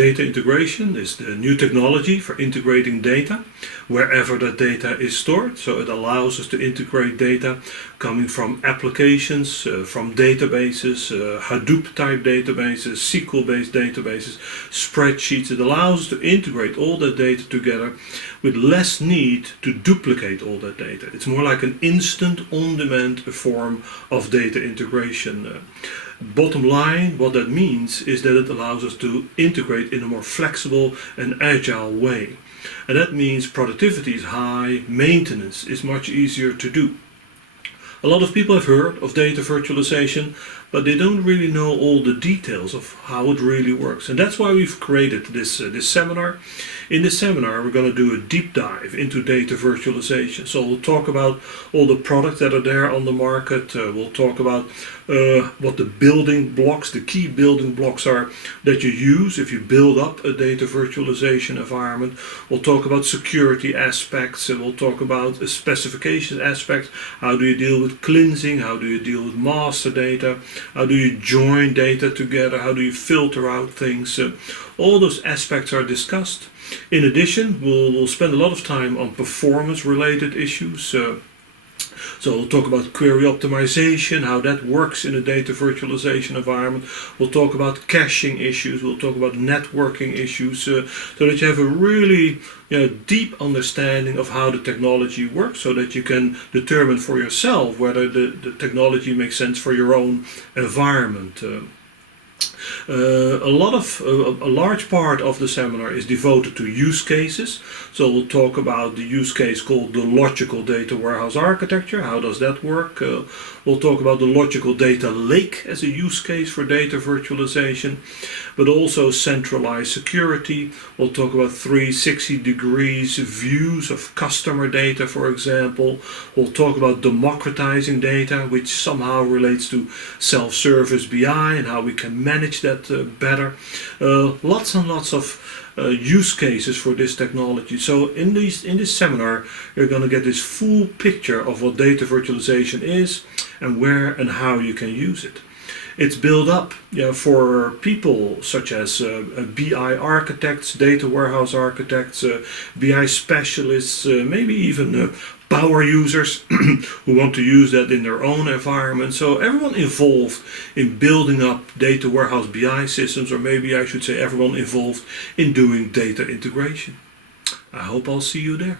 Data integration is the new technology for integrating data wherever that data is stored. So it allows us to integrate data coming from applications, from databases, Hadoop type databases, SQL based databases, spreadsheets. It allows us to integrate all that data together with less need to duplicate all that data. It's more like an instant on-demand form of data integration. Bottom line, what that means is that it allows us to integrate in a more flexible and agile way. And that means productivity is high, maintenance is much easier to do. A lot of people have heard of data virtualization, but they don't really know all the details of how it really works. And that's why we've created this seminar. In this seminar, we're going to do a deep dive into data virtualization. So we'll talk about all the products that are there on the market. We'll talk about what the building blocks, the key building blocks are that you use if you build up a data virtualization environment. We'll talk about security aspects, and we'll talk about specification aspects. How do you deal with cleansing? How do you deal with master data? How do you join data together? How do you filter out things? All those aspects are discussed. In addition, we'll spend a lot of time on performance related issues. So we'll talk about query optimization, how that works in a data virtualization environment. We'll talk about caching issues. We'll talk about networking issues, so that you have a really deep understanding of how the technology works, so that you can determine for yourself whether the technology makes sense for your own environment. A large part of the seminar is devoted to use cases. So we'll talk about the use case called the logical data warehouse architecture. How does that work? We'll talk about the logical data lake as a use case for data virtualization, but also centralized security. We'll talk about 360 degrees views of customer data, for example. We'll talk about democratizing data, which somehow relates to self-service BI and how we can manage that better. Lots and lots of use cases for this technology. So in this seminar, you're going to get this full picture of what data virtualization is and where and how you can use it. It's built up for people such as BI architects, data warehouse architects, BI specialists, maybe even power users who want to use that in their own environment. So everyone involved in building up data warehouse BI systems, or maybe I should say everyone involved in doing data integration. I hope I'll see you there.